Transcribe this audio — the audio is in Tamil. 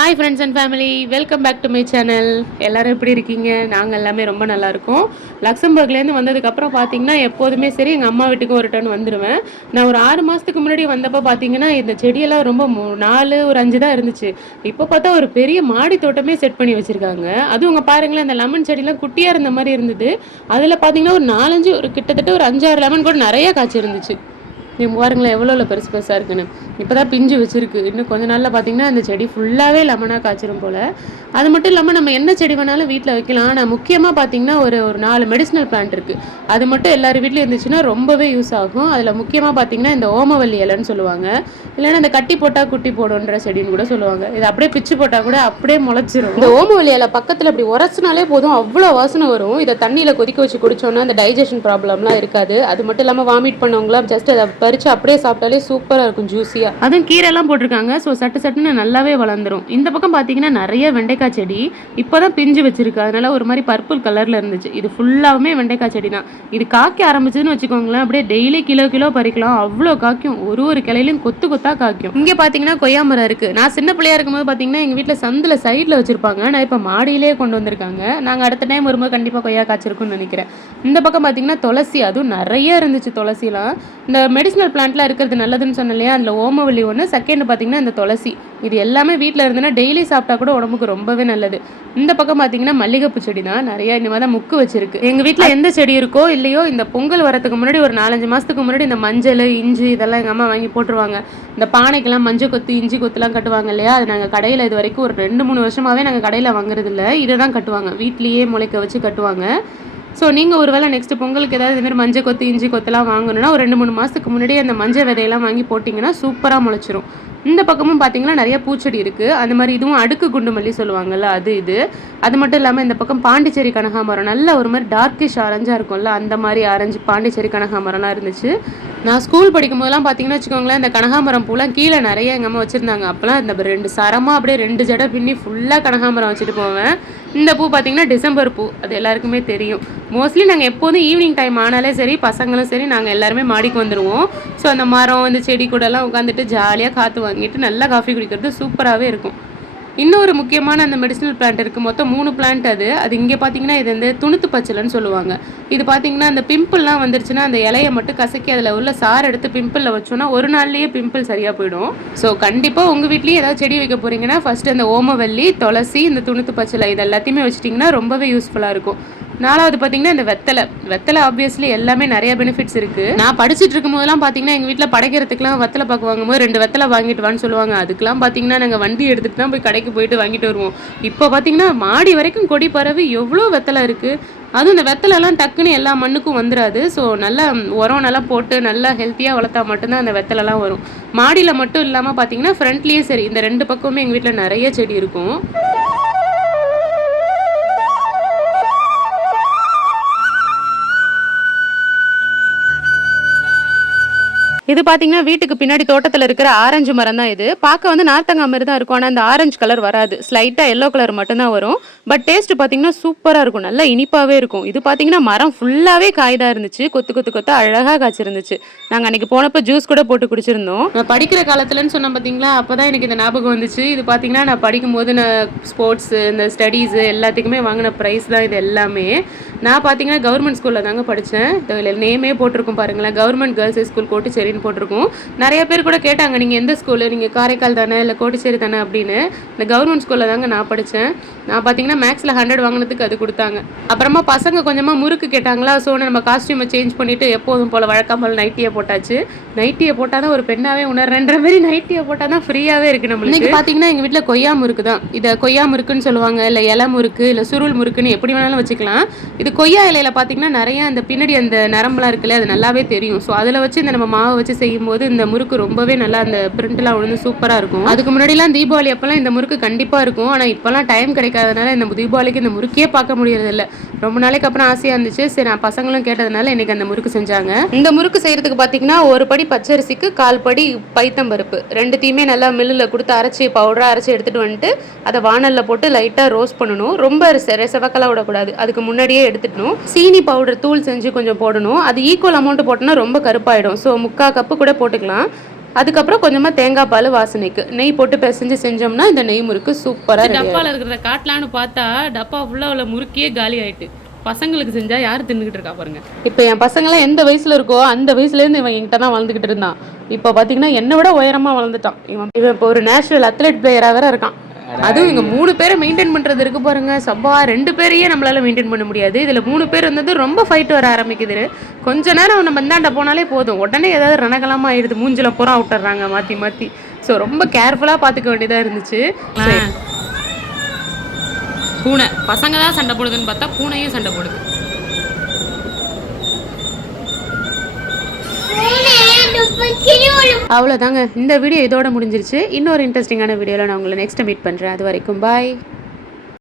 Hi friends and family, welcome back to my channel. எல்லோரும் எப்படி இருக்கீங்க? நாங்கள் எல்லாமே ரொம்ப நல்லாயிருக்கோம். லக்சம்பர்க்லேருந்து வந்ததுக்கப்புறம் பார்த்தீங்கன்னா எப்போதுமே சரி எங்கள் அம்மா வீட்டுக்கு ஒரு டன் வந்துடுவேன். நான் ஒரு 6 மாதத்துக்கு முன்னாடி வந்தப்போ பார்த்தீங்கன்னா இந்த செடியெல்லாம் ரொம்ப 4 ஒரு 5 தான் இருந்துச்சு. இப்போ பார்த்தா ஒரு பெரிய மாடி தோட்டமே செட் பண்ணி வச்சுருக்காங்க. அதுவும் உங்கள் பாருங்களேன், அந்த லெமன் செடிலாம் குட்டியாக இருந்த மாதிரி இருந்தது. அதில் பார்த்தீங்கன்னா ஒரு 4-5 ஒரு கிட்டத்தட்ட ஒரு 5-6 லெமன் கூட நிறைய காய்ச்சி இருந்துச்சு. நீங்கள் பாருங்களேன் எவ்வளோ பெருசு பெருசாக இருக்குன்னு. இப்போ தான் பிஞ்சு வச்சுருக்கு. இன்னும் கொஞ்ச நாளில் பார்த்தீங்கன்னா அந்த செடி ஃபுல்லாகவே லெமனாக காய்ச்சிரும் போல். அது மட்டும் இல்லாமல் நம்ம என்ன செடி வேணாலும் வீட்டில் வைக்கலாம். ஆனால் முக்கியமாக பார்த்தீங்கன்னா ஒரு 4 மெடிசினல் பிளான்ட் இருக்குது. அது மட்டும் எல்லார் வீட்லையும் இருந்துச்சுன்னா ரொம்பவே யூஸ் ஆகும். அதில் முக்கியமாக பார்த்தீங்கன்னா இந்த ஓமவல்லி இலைன்னு சொல்லுவாங்க. இல்லைன்னா இந்த கட்டி போட்டால் குட்டி போடுன்ற செடின்னு கூட சொல்லுவாங்க. இது அப்படியே பிச்சு போட்டால் கூட அப்படியே முளைச்சிரும். இந்த ஓமவல்லி இலை பக்கத்தில் அப்படி உரச்சினாலே போதும், அவ்வளோ வாசனை வரும். இதை தண்ணியில் கொதிக்க வச்சு குடிச்சோன்னா அந்த டைஜஷன் ப்ராப்ளம்லாம் இருக்காது. அது மட்டும் இல்லாமல் வாமிட் பண்ணவங்களாம் ஜஸ்ட் அதை பறித்து அப்படியே சாப்பிட்டாலே சூப்பராக இருக்கும், ஜூஸியாக. அதுவும் கீரைலாம் போட்டிருக்காங்க. ஸோ சட்டுன்னு நல்லாவே வளர்ந்துடும். இந்த பக்கம் பார்த்தீங்கன்னா நிறைய வெண்டைக்காய் செடி இப்போ தான் பிஞ்சு வச்சிருக்கு. அதனால ஒரு மாதிரி பர்பிள் கலரில் இருந்துச்சு. இது ஃபுல்லாகவுமே வெண்டைக்காய் செடி தான். இது காய்க்க ஆரம்பிச்சதுன்னு வச்சுக்கோங்களேன், அப்படியே டெய்லி கிலோ பறிக்கலாம். அவ்வளோ காய்க்கும். ஒரு கிளையிலையும் கொத்தாக காய்க்கும். இங்கே பார்த்தீங்கன்னா கொய்யா மரம் இருக்குது. நான் சின்ன பிள்ளையா இருக்கும்போது பார்த்தீங்கன்னா எங்கள் வீட்டில் சந்தில் சைடில் வச்சுருப்பாங்க. நான் இப்போ மாடியிலே கொண்டு வந்திருக்காங்க. நாங்கள் அடுத்த டைம் வரும்போது கண்டிப்பாக கொய்யா காய்ச்சிருக்குன்னு நினைக்கிறேன். இந்த பக்கம் பார்த்தீங்கன்னா துளசி, அதுவும் நிறைய இருந்துச்சு துளசிலாம். இந்த மெடிசினல் பிளான்ட்லாம் இருக்கிறது நல்லதுன்னு சொன்னேன் இல்லையா, அதில் ஓமவல்லி ஒன்று, செகண்ட் பார்த்தீங்கன்னா இந்த துளசி. இது எல்லாமே வீட்டில் இருந்ததுன்னா டெய்லி சாப்பிட்டா கூட உடம்புக்கு ரொம்பவே நல்லது. இந்த பக்கம் பார்த்தீங்கன்னா மல்லிகைப்பூ செடி தான் நிறைய இனிமேல் தான் முக்கு வச்சிருக்கு. எங்கள் வீட்டில் எந்த செடி இருக்கோ இல்லையோ இந்த பொங்கல் வரதுக்கு முன்னாடி ஒரு 4-5 மாதத்துக்கு முன்னாடி இந்த மஞ்சள் இஞ்சி இதெல்லாம் எங்கள் அம்மா வாங்கி போட்டுருவாங்க. இந்த பானைக்கெல்லாம் மஞ்சள் கொத்து இஞ்சி கொத்துலாம் கட்டுவாங்க இல்லையா, அது நாங்கள் கடையில் இது வரைக்கும் ஒரு 2-3 வருஷமாகவே நாங்கள் கடையில் வாங்குறது இல்லை. இதை தான் கட்டுவாங்க, வீட்லேயே முளைக்க வச்சு கட்டுவாங்க. ஸோ நீங்கள் ஒரு வேளை நெக்ஸ்ட் பொங்கலுக்கு ஏதாவது இதுமாதிரி மஞ்சள் கொத்து இஞ்சி கொத்தெல்லாம் வாங்கணுன்னா ஒரு 2-3 மாதத்துக்கு முன்னாடி அந்த மஞ்சள் விதையெல்லாம் வாங்கி போட்டிங்கன்னா சூப்பராக முளைச்சிரும். இந்த பக்கமும் பார்த்தீங்கன்னா நிறைய பூச்செடி இருக்குது. அந்த மாதிரி இதுவும் அடுக்கு குண்டு மல்லி சொல்லுவாங்கள்ல, அது மட்டும் இல்லாமல் இந்த பக்கம் பாண்டிச்சேரி கனகாமரம், நல்ல ஒரு மாதிரி டார்க்கிஷ் ஆரஞ்சாக இருக்கும்ல, அந்த மாதிரி ஆரஞ்சு பாண்டிச்சேரி கனகாமரம்லாம் இருந்துச்சு. நான் ஸ்கூல் படிக்கும் போதெல்லாம் பார்த்தீங்கன்னா வச்சுக்கோங்களேன், இந்த கனகாமரம் பூலாம் கீழே நிறைய எங்கள் அம்மா வச்சுருந்தாங்க. அப்போலாம் இந்த 2 சரமாக அப்படியே 2 ஜடை பின்னி ஃபுல்லாக கனகாமரம் வச்சுட்டு போவேன். இந்த பூ பார்த்தீங்கன்னா டிசம்பர் பூ, அது எல்லாருக்குமே தெரியும். மோஸ்ட்லி நாங்கள் எப்போதும் ஈவினிங் டைம் ஆனாலே சரி, பசங்களும் சரி, நாங்கள் எல்லாருமே மாடிக்கு வந்துடுவோம். ஸோ அந்த மரம் இந்த செடி கூடலாம் உட்காந்துட்டு ஜாலியாக காற்று வாங்கிட்டு நல்லா காஃபி குடிக்கிறது சூப்பராகவே இருக்கும். இன்னொரு முக்கியமான அந்த மெடிசினல் பிளான்ட் இருக்குது. மொத்தம் 3 பிளான்ட். அது இங்கே பார்த்தீங்கன்னா இது வந்து துணுத்து பச்சலைன்னு சொல்லுவாங்க. இது பார்த்தீங்கன்னா அந்த பிம்பிள்லாம் வந்துருச்சுன்னா அந்த இலையை மட்டும் கசக்கி அதில் உள்ள சாறு எடுத்து பிம்பிளில் வச்சோன்னா ஒரு நாள்லேயே பிம்பிள் சரியாக போயிடும். ஸோ கண்டிப்பாக உங்கள் வீட்லேயும் ஏதாவது செடி வைக்க போகிறீங்கன்னா ஃபஸ்ட்டு அந்த ஓமவல்லி, துளசி, இந்த துணுத்து பச்சலை இது எல்லாத்தையுமே வச்சிட்டிங்கன்னா ரொம்பவே யூஸ்ஃபுல்லாக இருக்கும். 4வது பார்த்தீங்கன்னா இந்த வெத்தலை ஆப்வியஸ்லி எல்லாமே நிறைய பெனிஃபிட்ஸ் இருக்குது. நான் படிச்சுட்டு இருக்கும் போதெல்லாம் பார்த்தீங்கன்னா எங்கள் வீட்டில் படைக்கிறதுக்குலாம் வெத்தலை பாக்கு வாங்கும்போது 2 வெத்தலை வாங்கிட்டு வான்னு சொல்லுவாங்க. அதுக்கெலாம் பார்த்தீங்கன்னா நாங்கள் வண்டி எடுத்துகிட்டு தான் போய் கடைக்கு போயிட்டு வாங்கிட்டு வருவோம். இப்போ பார்த்தீங்கன்னா மாடி வரைக்கும் கொடி பரவி எவ்வளோ வெத்தலை இருக்குது. அதுவும் இந்த வெத்தலைலாம் டக்குன்னு எல்லா மண்ணுக்கும் வந்துடாது. ஸோ நல்லா உரம் நல்லா போட்டு நல்லா ஹெல்த்தியாக வளர்த்தா மட்டும்தான் அந்த வெத்தலைலாம் வரும். மாடியில் மட்டும் இல்லாமல் பார்த்தீங்கன்னா ஃப்ரண்ட்லேயும் சரி, இந்த 2 பக்கமுமே எங்கள் வீட்டில் நிறைய செடி இருக்கும். இது பார்த்தீங்கன்னா வீட்டுக்கு பின்னாடி தோட்டத்தில் இருக்கிற ஆரஞ்சு மரம் தான். இது பார்க்க வந்து நார்த்தங்காய் மாதிரி தான் இருக்கும். ஆனால் அந்த ஆரஞ்சு கலர் வராது, ஸ்லைட்டாக எல்லோ கலர் மட்டும்தான் வரும். பட் டேஸ்ட் பார்த்தீங்கன்னா சூப்பராக இருக்கும், நல்லா இனிப்பாகவே இருக்கும். இது பார்த்தீங்கன்னா மரம் ஃபுல்லாகவே காய்தான் இருந்துச்சு, கொத்து அழகாக காய்ச்சிருந்துச்சு. நாங்கள் அன்றைக்கி போனப்போ ஜூஸ் கூட போட்டு குடிச்சிருந்தோம். நான் படிக்கிற காலத்துலன்னு சொன்னேன் பார்த்தீங்களா, அப்போ தான் எனக்கு இந்த ஞாபகம் வந்துச்சு. இது பார்த்தீங்கன்னா நான் படிக்கும்போது நான் ஸ்போர்ட்ஸு இந்த ஸ்டடீஸு எல்லாத்துக்குமே வாங்கின ப்ரைஸ் தான் இது எல்லாமே. நான் பார்த்தீங்கன்னா கவர்மெண்ட் ஸ்கூலில் தாங்க படித்தேன். இதில் நேமே போட்டிருக்கும் பாருங்களேன், கவர்மெண்ட் கேர்ள்ஸ் ஸ்கூல் கோட்டுச்சேரின்னு போட்டிருக்கும். நிறைய பேர் கூட கேட்டாங்க, நீங்கள் எந்த ஸ்கூலு, நீங்கள் காரைக்கால் தானே இல்லை கோட்டுச்சேரி தானே அப்படின்னு. இந்த கவர்மெண்ட் ஸ்கூலில் தாங்க நான் படித்தேன். நான் பார்த்தீங்கன்னா மேக்ஸில் 100 வாங்கினதுக்கு அது கொடுத்தாங்க. அப்புறமா பசங்க கொஞ்சமாக முறுக்கு கேட்டாங்களா, ஸோ நம்ம காஸ்டியூமை சேஞ்ச் பண்ணிவிட்டு எப்போதும் போல் வழக்கமாக நைட்டியை போட்டாச்சு. நைட்டியை போட்டால் தான் ஒரு பெண்ணாகவே உணர்றன்ற மாதிரி நைட்டியை போட்டால் தான் ஃப்ரீயாகவே இருக்குது நம்மளுக்கு. இன்றைக்கி பார்த்தீங்கன்னா எங்கள் வீட்டில் கொய்யா முறுக்கு தான். இதை கொய்யா முறுக்குன்னு சொல்லுவாங்க, இல்லை இலை முறுக்கு, இல்லை சுருள் முறுக்குன்னு எப்படி வேணாலும் வச்சுக்கலாம். இது கொய்யா இலையில் பார்த்தீங்கன்னா நிறைய அந்த பின்னாடி அந்த நரம்புலாம் இருக்குல்ல, அது நல்லாவே தெரியும். ஸோ அதில் வச்சு இந்த நம்ம மாவை வச்சு செய்யும்போது இந்த முறுக்கு ரொம்பவே நல்லா அந்த பிரிண்ட்லாம் விழுந்து சூப்பராக இருக்கும். அதுக்கு முன்னாடிலாம் தீபாவளி அப்போல்லாம் இந்த முறுக்கு கண்டிப்பாக இருக்கும். ஆனால் இப்போல்லாம் டைம் கிடைக்காதனால இந்த தீபாவளிக்கு இந்த முறுக்கே பார்க்க முடியறதில்ல. ரொம்ப நாளைக்கு அப்புறம் ஆசையாக இருந்துச்சு. சரி, நான் பசங்களும் கேட்டதுனால இன்றைக்கி அந்த முறுக்கு செஞ்சாங்க. இந்த முறுக்கு செய்கிறதுக்கு பார்த்தீங்கன்னா 1 படி பச்சரிசிக்கு 1/4 படி பைத்தம்பருப்பு, 2த்தையுமே நல்லா மில்லில் கொடுத்து அரைச்சி பவுடராக அரைச்சி எடுத்துகிட்டு வந்துட்டு அதை வானலில் போட்டு லைட்டாக ரோஸ்ட் பண்ணணும். ரொம்ப செவக்கெல்லாம் விடக்கூடாது, அதுக்கு முன்னாடியே எடுத்துடணும். சீனி பவுடர் தூள் செஞ்சு கொஞ்சம் போடணும். அது ஈக்குவல் அமௌண்ட் போட்டோன்னா ரொம்ப கருப்பாயிடும். ஸோ 3/4 கப்பு கூட போட்டுக்கலாம். அதுக்கப்புறம் கொஞ்சமாக தேங்காய் பால் வாசனைக்கு நெய் போட்டு பிசைஞ்சு செஞ்சோம்னா இந்த நெய் முறுக்கு சூப்பராக. டப்பாவில் இருக்கிறத காட்டலான்னு பார்த்தா டப்பா ஃபுல்லாக அவ்வளோ முறுக்கியே காலி ஆகிட்டு. பசங்களுக்கு செஞ்சால் யார் தின்னுக்கிட்டு இருக்கா பாருங்க. இப்போ என் பசங்களாம் எந்த வயசில் இருக்கோ அந்த வயசுலேருந்து இவன் என்கிட்ட தான் வளர்ந்துக்கிட்டு இருந்தான். இப்போ பார்த்தீங்கன்னா என்னை விட உயரமாக வளர்ந்துட்டான். இவன் இப்போ ஒரு நேஷனல் அத்லெட் பிளேயராக வேற இருக்கான். அதுவும் இங்கே 3 பேரை மெயின்டைன் பண்ணுறது இருக்கு பாருங்க. சப்பா 2 பேரையே நம்மளால மெயின்டைன் பண்ண முடியாது. இதில் 3 பேர் வந்தது ரொம்ப ஃபைட் வர ஆரம்பிக்குது. கொஞ்ச நேரம் நம்ம இந்தாண்ட போனாலே போதும், உடனே ஏதாவது ரணகலமாக ஆயிடுது, மூஞ்சில புறம் விட்டுறாங்க மாற்றி மாற்றி. ஸோ ரொம்ப கேர்ஃபுல்லாக பார்த்துக்க வேண்டியதாக இருந்துச்சு. பூனை பசங்க தான் சண்டை போடுதுன்னு பார்த்தா பூனையும் சண்டை போடுது. அவ்வளோதாங்க, இந்த வீடியோ இதோட முடிஞ்சிருச்சு. இன்னொரு இன்ட்ரெஸ்டிங்கான வீடியோவில் நான் உங்களை நெக்ஸ்ட் மீட் பண்ணுறேன். அது வரைக்கும் பாய்.